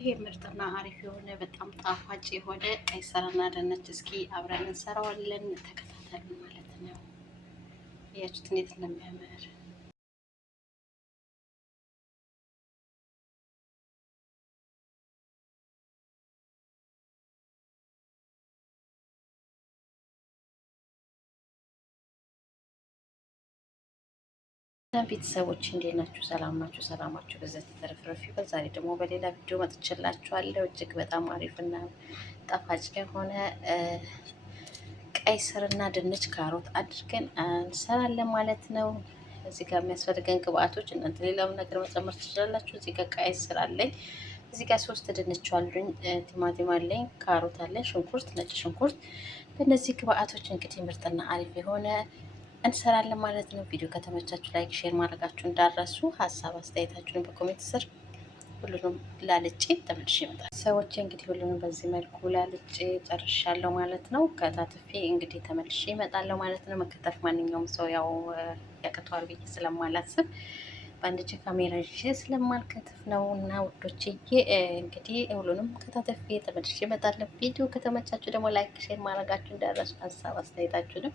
ይሄ ምርጥና አሪፍ የሆነ በጣም ጣፋጭ የሆነ ቀይ ስርና ድንች እስኪ አብረን እንሰራዋለን። ተከታተሉ ማለት ነው። ያችሁት እንዴት እንደሚያምር ቤተሰቦች እንዴት ናችሁ? ሰላም ናችሁ? ሰላማችሁ በዘት ተረፍረፍ ይበል። ዛሬ ደግሞ በሌላ ቪዲዮ መጥቼላችኋለሁ። እጅግ በጣም አሪፍና ጣፋጭ የሆነ ቀይ ስርና ድንች ካሮት አድርገን እንሰራለን ማለት ነው። እዚህ ጋር የሚያስፈልገን ግብአቶች እናንተ ሌላውን ነገር መጨመር ትችላላችሁ። እዚህ ጋር ቀይ ስር አለኝ። እዚህ ጋር 3 ድንች አሉኝ፣ ቲማቲም አለኝ፣ ካሮት አለኝ፣ ሽንኩርት፣ ነጭ ሽንኩርት። በእነዚህ ግብአቶች እንግዲህ ምርጥና አሪፍ የሆነ እንሰራለን ማለት ነው። ቪዲዮ ከተመቻችሁ ላይክ፣ ሼር ማድረጋችሁ እንዳረሱ። ሀሳብ አስተያየታችሁን በኮሜንት ስር ሁሉንም ላልጬ ተመልሼ እመጣለሁ። ሰዎች እንግዲህ ሁሉንም በዚህ መልኩ ላልጬ ጨርሻለሁ ማለት ነው። ከታትፌ እንግዲህ ተመልሼ እመጣለሁ ማለት ነው። መከተፍ ማንኛውም ሰው ያው ያቅተዋል ብዬ ስለማላስብ በአንድ እጅ ካሜራ ይዤ ስለማልከትፍ ነው። እና ውዶችዬ እንግዲህ ሁሉንም ከታትፌ ተመልሼ እመጣለሁ። ቪዲዮ ከተመቻችሁ ደግሞ ላይክ፣ ሼር ማድረጋችሁ እንዳረሱ። ሀሳብ አስተያየታችሁንም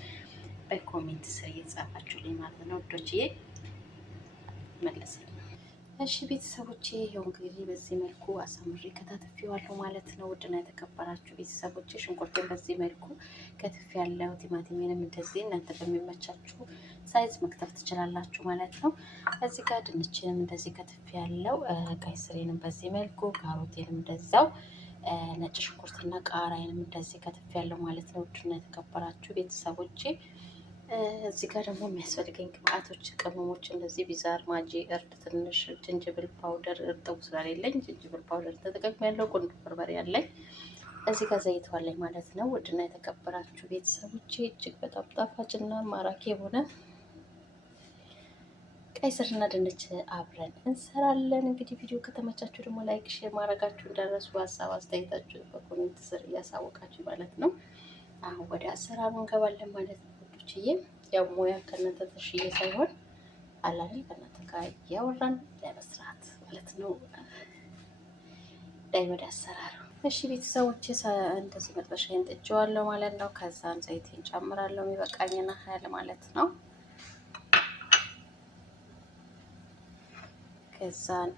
በኮሜንት ስር እየጻፋችሁልኝ ማለት ነው ውዶችዬ መለስልኝ። እሺ ቤተሰቦቼ ይኸው እንግዲህ በዚህ መልኩ አሳምሬ ከታትፌዋለሁ ማለት ነው። ውድና የተከበራችሁ ቤተሰቦቼ ሽንኩርቴን በዚህ መልኩ ከትፌ ያለው፣ ቲማቲሜንም እንደዚህ እናንተ በሚመቻችሁ ሳይዝ መክተፍ ትችላላችሁ ማለት ነው። እዚህ ጋር ድንችንም እንደዚህ ከትፌ ያለው፣ ቀይ ስሬንም በዚህ መልኩ፣ ካሮቴንም እንደዛው፣ ነጭ ሽንኩርትና ቃሪያንም እንደዚህ ከትፌ ያለው ማለት ነው። ውድና የተከበራችሁ ቤተሰቦቼ እዚህ ጋር ደግሞ የሚያስፈልገኝ ግብአቶች ቅመሞች እንደዚህ ቢዛር፣ ማጂ፣ እርድ፣ ትንሽ ጅንጅብል ፓውደር፣ እርጥቡ ስለሌለኝ ጅንጅብል ፓውደር ተጠቅሜያለሁ። ቁንዶ በርበሬ ያለኝ፣ እዚህ ጋር ዘይት አለኝ ማለት ነው። ውድና የተከበራችሁ ቤተሰቦቼ እጅግ በጣም ጣፋጭና ማራኪ የሆነ ቀይ ስርና ድንች አብረን እንሰራለን። እንግዲህ ቪዲዮ ከተመቻችሁ ደግሞ ላይክ፣ ሼር ማድረጋችሁ እንዳረሱ። ሀሳብ አስተያየታችሁን በኮሜንት ስር እያሳወቃችሁ ማለት ነው። አሁን ወደ አሰራሩ እንገባለን ማለት ነው። ያው ሙያ ከእናንተ ተሽዬ ሳይሆን አላለ ከእናንተ ጋር እያወራን ለመስራት ማለት ነው። ዳይ ወደ አሰራሩ። እሺ ቤተሰቦቼ እንደዚህ መጥበሻዬን ጥጄዋለሁ ማለት ነው። ከዛን ዘይቴን ጨምራለሁ የሚበቃኝን ያህል ማለት ነው። ከዛን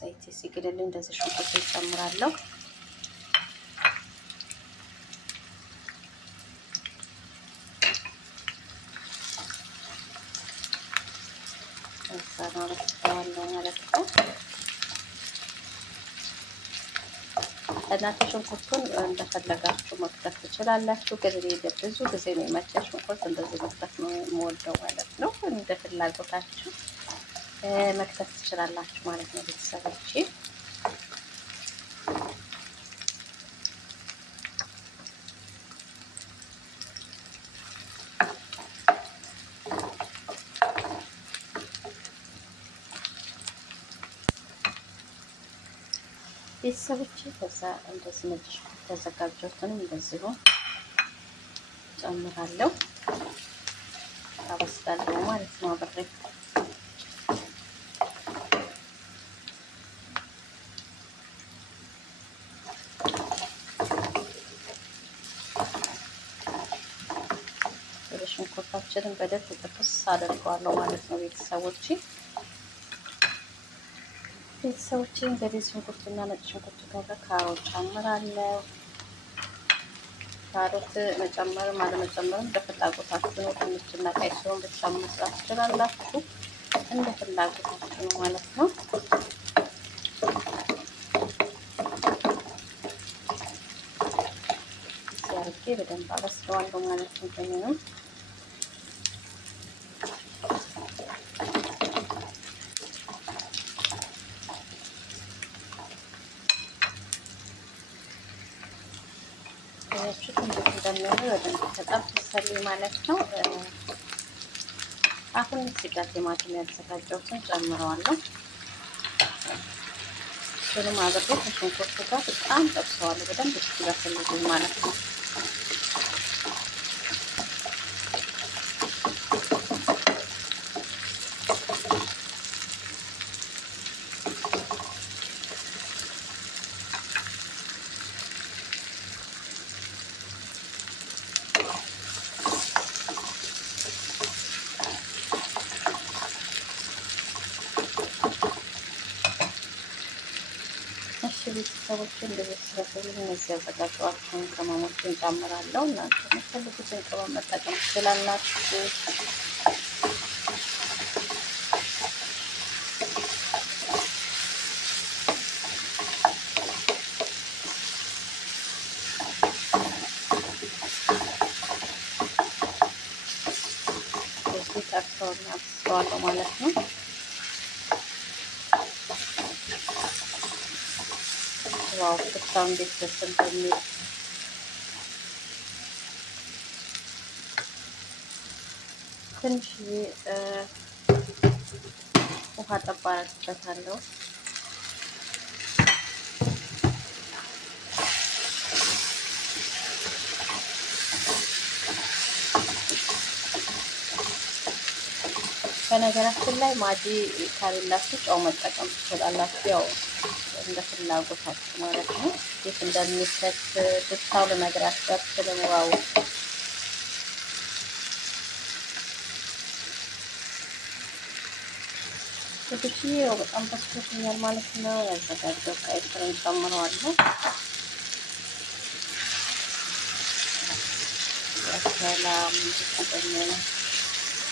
ዘይቴ ሲግልልኝ እንደዚህ ሽንኩርት ጨምራለሁ። አረጋለሁ ማለት ነው። እናንተ ሽንኩርቱን እንደፈለጋችሁ መክተፍ ትችላላችሁ። ግን እኔ ብዙ ጊዜ ነው የመቸኝ ሽንኩርት እንደዚህ መክተፍ ነው የምወደው ማለት ነው። እንደ ፍላጎታችሁ መክተፍ ትችላላችሁ ማለት ነው ቤተሰቦቼ። ቤተሰቦቼ ከዛ እንደዚህ ነጭ ሽንኩርት ያዘጋጀሁትንም እንደዚሁ ጨምራለሁ፣ አበስላለሁ ማለት ነው አብሬ። ሽንኩርታችንን በደንብ ጥብስ አደርገዋለሁ ማለት ነው ቤተሰቦቼ። እንግዲህ ሽንኩርትና ነጭ ሽንኩርት ጋር ካሮት ጨምራለሁ። ካሮት መጨመርም አለመጨመርም በፍላጎታችሁ ነው። ድንችና ቀይ ስሩን ብቻ መስራት ትችላላችሁ፣ እንደ ፍላጎታችሁ ነው ማለት ነው። ሲያርጌ በደንብ አበስለዋለሁ ማለት ነው። ያችሁት እንዴት እንደሚሆን በደንብ ተጠብሰልኝ ማለት ነው። አሁን እዚህ ጋር ቲማቲም ያዘጋጀሁትን ጨምረዋለሁ። እሱንም አብሬ ከሽንኩርቱ ጋር በጣም ጠብሰዋለሁ በደንብ እስኪበስልልኝ ማለት ነው። እሺ ቤተሰቦች እንደዚህ ስለፈለግን እነዚህ ያዘጋጀኋቸውን ቅመሞችን እንጨምራለሁ። እናንተ የምትፈልጉትን ቅመም መጠቀም ትችላላችሁ። እዚህ ጠርሰውና አብስለዋለሁ ማለት ነው። ዋው ሽታው እንዴት ደስ እንደሚል ትንሽዬ ውሃ ጠብ አደርግበታለሁ። በነገራችን ላይ ማጂ ከሌላችሁ ጨው መጠቀም ትችላላችሁ። ያው እንደ ፍላጎታችሁ ማለት ነው። እንዴት እንደሚሸት ሽታው ልነግራችሁ አልችልም። ዋው ትንሽዬ ያው በጣም በስቶኛል ማለት ነው። ያዘጋጀው ቀይ ስር እንጨምረዋለሁ። ሰላም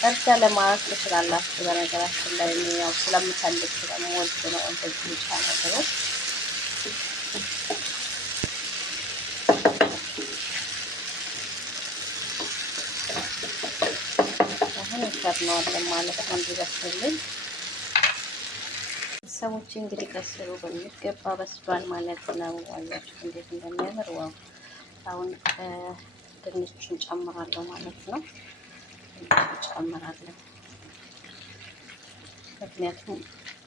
እርሻ ለማለት ትችላላችሁ። በነገራችን ላይ ያው ስለምፈልግ ስለምወድ ነው እንደዚህ ብቻ ነገሮች አሁን እንከድነዋለን ማለት ነው እንዲበስልልን። ሰዎች እንግዲህ ከስሩ በሚገባ በስሏል ማለት ነው። አያችሁ እንዴት እንደሚያምር ዋው። አሁን ድንቹን ጨምራለሁ ማለት ነው። ጨምራለሁ ምክንያቱም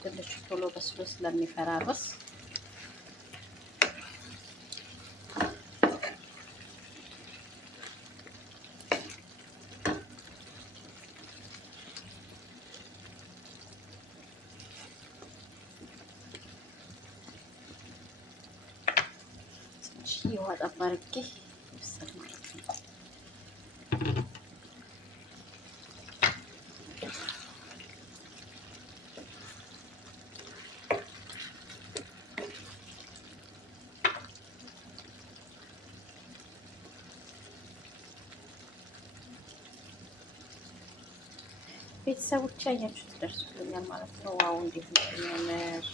ድንቹ ቶሎ በስሎ ስለሚፈራርስ። ትንሽ ውሃ ጠብ አድርጌ ይብሰል ማለት ነው። ቤተሰቦች ያያችሁት ደርሶልኛል ማለት ነው። ዋው እንዴት እንደሚያምር